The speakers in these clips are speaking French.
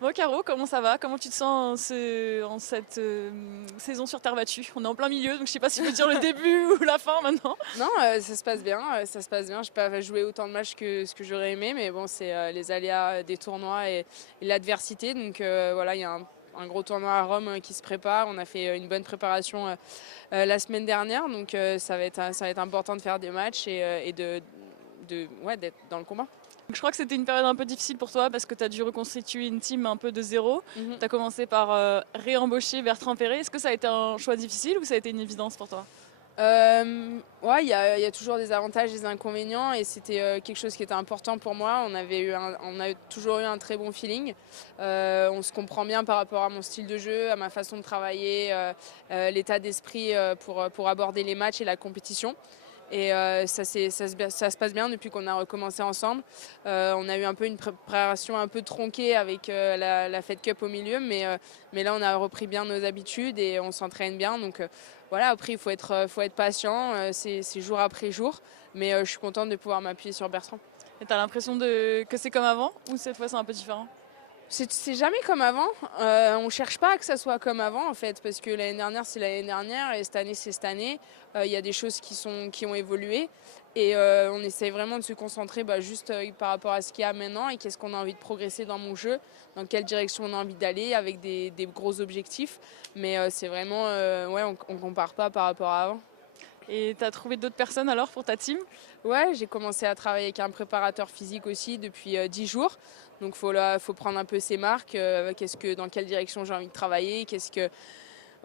Bon, Caro, comment ça va? Comment tu te sens en cette saison sur terre battue? On est en plein milieu, donc je sais pas si je veux dire le début ou la fin maintenant. Non, ça se passe bien, ça se passe bien. Je n'ai pas joué autant de matchs que ce que j'aurais aimé, mais bon, c'est les aléas des tournois et l'adversité. Donc voilà, il y a un gros tournoi à Rome qui se prépare. On a fait une bonne préparation la semaine dernière, donc ça va être important de faire des matchs et ouais, d'être dans le combat. Donc, je crois que c'était une période un peu difficile pour toi parce que tu as dû reconstituer une team un peu de zéro. Mhm. Tu as commencé par réembaucher Bertrand Perret. Est-ce que ça a été un choix difficile ou ça a été une évidence pour toi? Ouais, il y a toujours des avantages et des inconvénients et c'était quelque chose qui était important pour moi. On a toujours eu un très bon feeling. On se comprend bien par rapport à mon style de jeu, à ma façon de travailler, l'état d'esprit pour aborder les matchs et la compétition. Et ça se passe bien depuis qu'on a recommencé ensemble. On a eu un peu une préparation un peu tronquée avec la Fed Cup au milieu, mais là on a repris bien nos habitudes et on s'entraîne bien. Donc voilà, après il faut être patient, c'est jour après jour, mais je suis contente de pouvoir m'appuyer sur Bertrand. Et tu as l'impression que c'est comme avant ou cette fois c'est un peu différent? C'est jamais comme avant. On cherche pas à que ça soit comme avant en fait, parce que l'année dernière c'est l'année dernière et cette année c'est cette année. Il y a des choses qui ont évolué et on essaie vraiment de se concentrer juste par rapport à ce qu'il y a maintenant et qu'est-ce qu'on a envie de progresser dans mon jeu, dans quelle direction on a envie d'aller avec des gros objectifs. Mais c'est vraiment, ouais, on compare pas par rapport à avant. Et tu as trouvé d'autres personnes alors pour ta team? Ouais, j'ai commencé à travailler avec un préparateur physique aussi depuis 10 jours. Donc faut prendre un peu ses marques, dans quelle direction j'ai envie de travailler,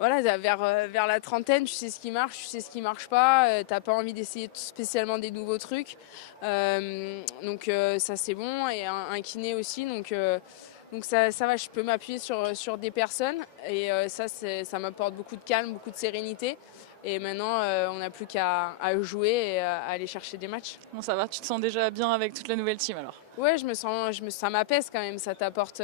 voilà, vers la trentaine, tu sais ce qui marche, tu sais ce qui marche pas, t'as pas envie d'essayer spécialement des nouveaux trucs. Donc ça c'est bon, et un kiné aussi, donc ça va, je peux m'appuyer sur des personnes et ça m'apporte beaucoup de calme, beaucoup de sérénité. Et maintenant, on n'a plus qu'à jouer et à aller chercher des matchs. Bon, ça va, tu te sens déjà bien avec toute la nouvelle team alors? Ouais, ça m'apaise quand même. Ça t'apporte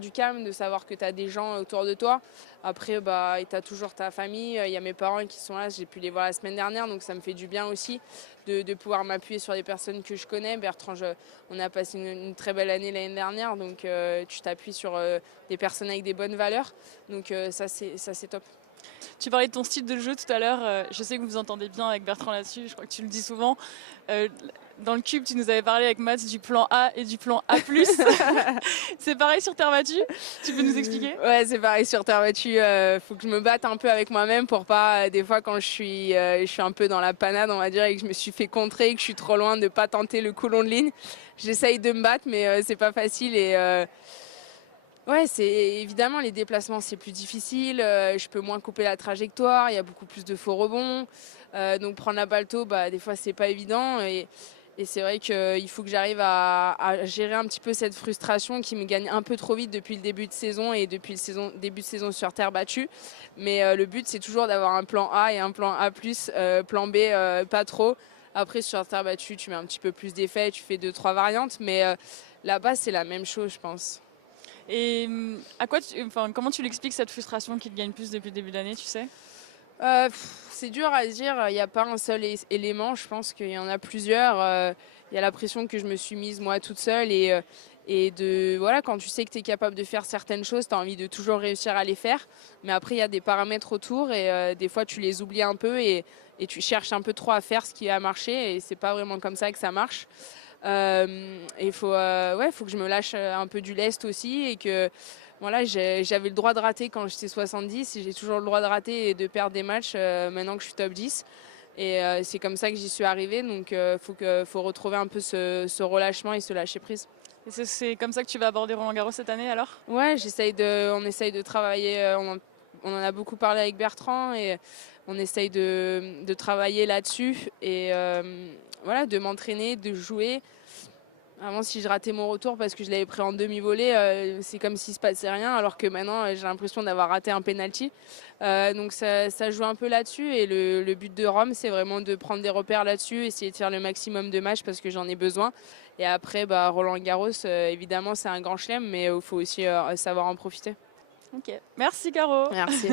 du calme de savoir que tu as des gens autour de toi. Après, tu as toujours ta famille. Il y a mes parents qui sont là. J'ai pu les voir la semaine dernière, donc ça me fait du bien aussi de pouvoir m'appuyer sur des personnes que je connais. Bertrand, on a passé une très belle année l'année dernière, donc tu t'appuies sur des personnes avec des bonnes valeurs. Donc ça, c'est top. Tu parlais de ton style de jeu tout à l'heure. Je sais que vous vous entendez bien avec Bertrand là-dessus. Je crois que tu le dis souvent. Dans le cube, tu nous avais parlé avec Mats du plan A et du plan A+. C'est pareil sur terre battue? Tu peux nous expliquer? Ouais, c'est pareil sur terre battue. Faut que je me batte un peu avec moi-même pour pas, des fois, quand je suis un peu dans la panade, on va dire, et que je me suis fait contrer, que je suis trop loin de pas tenter le coup long de ligne. J'essaye de me battre, mais c'est pas facile et ouais, c'est évidemment les déplacements c'est plus difficile. Je peux moins couper la trajectoire. Il y a beaucoup plus de faux rebonds. Donc prendre la balle tôt, des fois c'est pas évident. Et c'est vrai qu'il faut que j'arrive à gérer un petit peu cette frustration qui me gagne un peu trop vite depuis le début de saison et depuis le début de saison sur terre battue. Mais le but c'est toujours d'avoir un plan A et un plan A+, plan B pas trop. Après sur terre battue tu mets un petit peu plus d'effets, tu fais 2-3 variantes, mais là-bas c'est la même chose je pense. Et comment tu l'expliques cette frustration qui te gagne plus depuis le début de l'année, tu sais? C'est dur à dire, il n'y a pas un seul élément, je pense qu'il y en a plusieurs. Il y a la pression que je me suis mise moi toute seule et voilà, quand tu sais que tu es capable de faire certaines choses, tu as envie de toujours réussir à les faire. Mais après, il y a des paramètres autour et des fois tu les oublies un peu et tu cherches un peu trop à faire ce qui a marché et c'est pas vraiment comme ça que ça marche. Il faut que je me lâche un peu du lest aussi et que voilà, j'avais le droit de rater quand j'étais 70 et j'ai toujours le droit de rater et de perdre des matchs maintenant que je suis top 10. Et c'est comme ça que j'y suis arrivée, donc faut retrouver un peu ce relâchement et ce lâcher prise. Et c'est comme ça que tu vas aborder Roland-Garros cette année alors? Ouais, on essaye de travailler, on en a beaucoup parlé avec Bertrand et on essaye de travailler là-dessus et voilà, de m'entraîner, de jouer. Avant, si je ratais mon retour parce que je l'avais pris en demi-volée, c'est comme s'il se passait rien, alors que maintenant, j'ai l'impression d'avoir raté un penalty. Donc ça joue un peu là-dessus. Et le but de Rome, c'est vraiment de prendre des repères là-dessus, essayer de faire le maximum de matchs parce que j'en ai besoin. Et après, Roland-Garros, évidemment, c'est un grand chelem, mais il faut aussi savoir en profiter. Ok. Merci Caro. Merci.